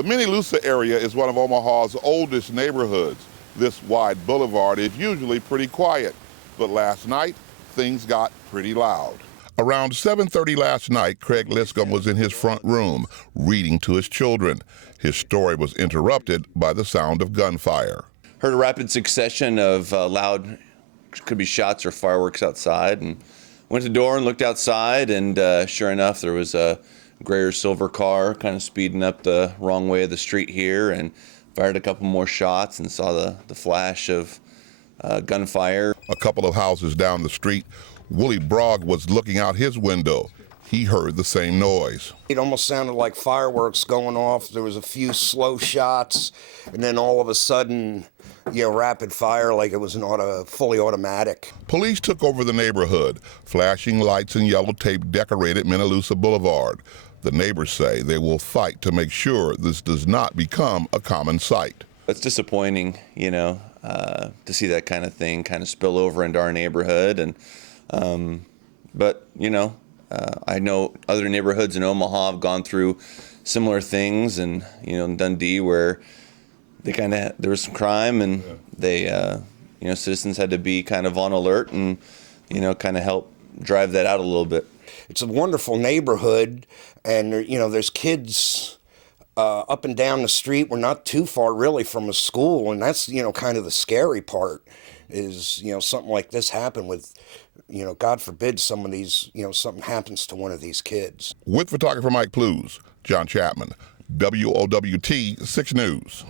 The Minnelusa area is one of Omaha's oldest neighborhoods. This wide boulevard is usually pretty quiet, but last night, things got pretty loud. Around 7:30 last night, Craig Liscombe was in his front room reading to his children. His story was interrupted by the sound of gunfire. Heard a rapid succession of loud, could be shots or fireworks outside, and went to the door and looked outside, and sure enough, there was a gray or silver car kind of speeding up the wrong way of the street here, and fired a couple more shots and saw the flash of gunfire. A couple of houses down the street, Willie Brogg was looking out his window. He heard the same noise. It almost sounded like fireworks going off. There was a few slow shots, and then all of a sudden, rapid fire like it was fully automatic. Police took over the neighborhood. Flashing lights and yellow tape decorated Minnelusa Boulevard. The neighbors say they will fight to make sure this does not become a common sight. It's disappointing, to see that kind of thing kind of spill over into our neighborhood, but I know other neighborhoods in Omaha have gone through similar things, and in Dundee, where there was some crime, and citizens had to be kind of on alert and kind of help drive that out a little bit. It's a wonderful neighborhood, and there's kids up and down the street. We're not too far really from a school, and that's kind of the scary part is something like this happen with God forbid some of these something happens to one of these kids. With photographer Mike Plews, John Chapman, WOWT 6 News.